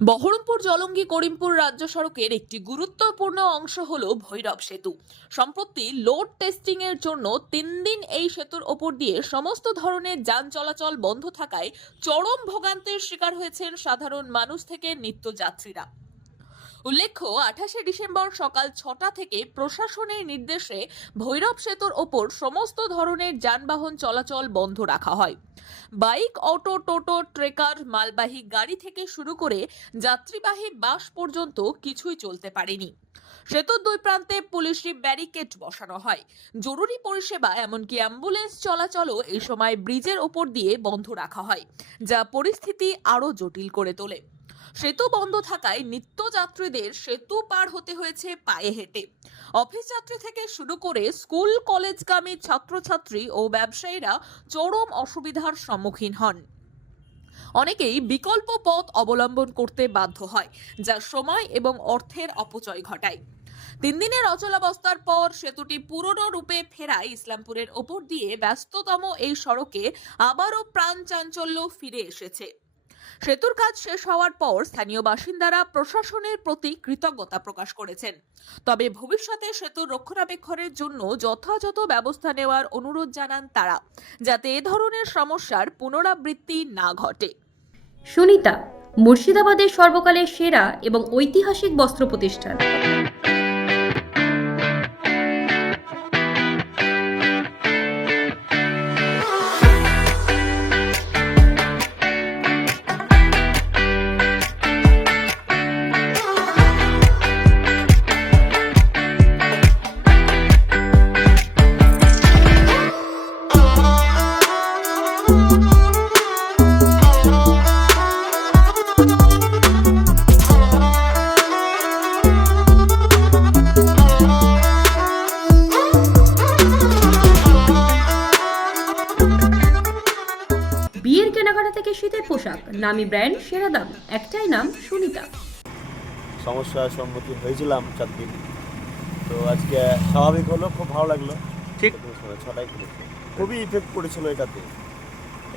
বহরমপুর, জলঙ্গি, করিমপুর রাজ্য সড়কের একটি গুরুত্বপূর্ণ অংশ হল ভৈরব সেতু। সম্প্রতি লোড টেস্টিং এর জন্য তিন দিন এই সেতুর ওপর দিয়ে সমস্ত ধরনের যান চলাচল বন্ধ থাকায় চরম ভোগান্তের শিকার হয়েছেন সাধারণ মানুষ থেকে নিত্যযাত্রীরা। উল্লেখ্য, আঠাশে ডিসেম্বর সকাল ছটা থেকে প্রশাসনের নির্দেশে ভৈরব সেতুর ওপর সমস্ত ধরনের যানবাহন চলাচল বন্ধ রাখা হয়। বাইক, অটো, টোটো, ট্রেকার, মালবাহী গাড়ি থেকে শুরু করে যাত্রীবাহী বাস পর্যন্ত কিছুই চলতে পারেনি। সেতুর দুই প্রান্তে পুলিশি ব্যারিকেড বসানো হয়। জরুরি পরিষেবা এমনকি অ্যাম্বুলেন্স চলাচলও এই সময় ব্রিজের ওপর দিয়ে বন্ধ রাখা হয়, যা পরিস্থিতি আরও জটিল করে তোলে। সেতু বন্ধ থাকায় নিত্যযাত্রীদের সেতু পার হতে হয়েছে পায়ে হেঁটে। অফিস যাত্রী থেকে শুরু করে স্কুল, কলেজগামী ছাত্রছাত্রী ও ব্যবসায়ীরা চরম অসুবিধার সম্মুখীন হন। অনেকেই বিকল্প পথ অবলম্বন করতে বাধ্য হয়, যা সময় এবং অর্থের অপচয় ঘটায়। তিন দিনের অচলাবস্থার পর সেতুটি পুরনো রূপে ফেরায় ইসলামপুরের ওপর দিয়ে ব্যস্ততম এই সড়কে আবারও প্রাণ চাঞ্চল্য ফিরে এসেছে। সেতুর কাজ শেষ হওয়ার পর স্থানীয় বাসিন্দারা প্রশাসনের প্রতি কৃতজ্ঞতা প্রকাশ করেছেন। তবে ভবিষ্যতে সেতুর রক্ষণাবেক্ষণের জন্য যথাযথ ব্যবস্থা নেওয়ার অনুরোধ জানান তারা, যাতে এ ধরনের সমস্যার পুনরাবৃত্তি না ঘটে। সুনিতা, মুর্শিদাবাদের সর্বকালের সেরা এবং ঐতিহাসিক বস্ত্র প্রতিষ্ঠান। বিয়ের কেনাকাটা থেকে শীতের পোশাক নামি ব্র্যান্ড সেরা দাম একটাই নাম সুনিতা। সমস্যার সম্মুখীন হয়েছিলাম চার দিন। তো আজকে স্বাভাবিক হলো খুব ভালো লাগল। ঠিক। খুলেছে। খুবই ইফেক্ট পড়েছিল এটাতে।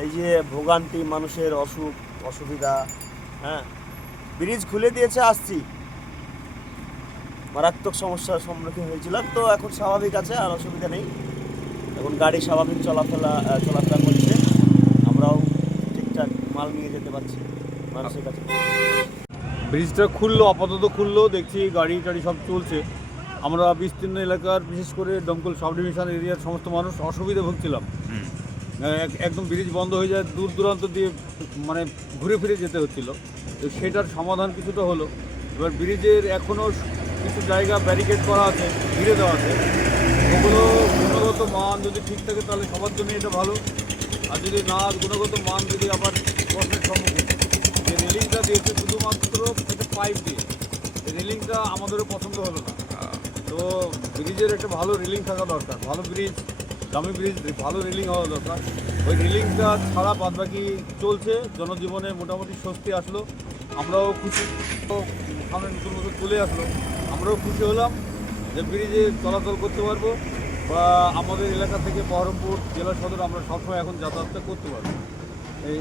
এই যে ভোগান্তি মানুষের অসুখ অসুবিধা হ্যাঁ? ব্রিজ খুলে দিয়েছে আসছি। মারাত্মক সমস্যার সম্মুখীন হয়েছিলাম তো এখন স্বাভাবিক আছে আর অসুবিধা নেই। এখন গাড়ি স্বাভাবিক চলাফেলা চলাফেরা করছে। আমরাও ঠিকঠাক মাল নিয়ে যেতে পারছি মানুষের কাছে। ব্রিজটা খুললো আপাতত খুললো দেখছি গাড়ি টাড়ি সব চলছে। আমরা বিস্তীর্ণ এলাকার বিশেষ করে দমকল সাব ডিভিশন এরিয়ার সমস্ত মানুষ অসুবিধা ভুগছিলাম। একদম ব্রিজ বন্ধ হয়ে যায়, দূর দূরান্ত দিয়ে মানে ঘুরে ফিরে যেতে হচ্ছিল। তো সেটার সমাধান কিছুটা হলো। এবার ব্রিজের এখনও কিছু জায়গা ব্যারিকেড করা আছে, ঘিরে দেওয়া আছে। ওগুলো গুণগত মান যদি ঠিক থাকে, তাহলে সবার জন্য এটা ভালো। আর যদি না, গুণগত মান যদি আবার প্রশ্নের সম্মুখীন যে রেলিংটা দিয়েছে শুধুমাত্র একটা পাইপ দিয়ে রেলিংটা আমাদেরও পছন্দ হলো না। তো ব্রিজের একটা ভালো রেলিং থাকা দরকার, ভালো ব্রিজ দামি ব্রিজ ভালো রিলিং হওয়া দরকার। ওই রেলিংটা ছাড়া বাদবাকি চলছে, জনজীবনে মোটামুটি স্বস্তি আসলো। আমরাও খুশি সামনে নতুন বছর চলে আসলো। আমরাও খুশি হলাম যে ব্রিজে চলাচল করতে পারব বা আমাদের এলাকা থেকে বহরমপুর জেলা সদর আমরা সবসময় এখন যাতায়াতটা করতে পারব। এই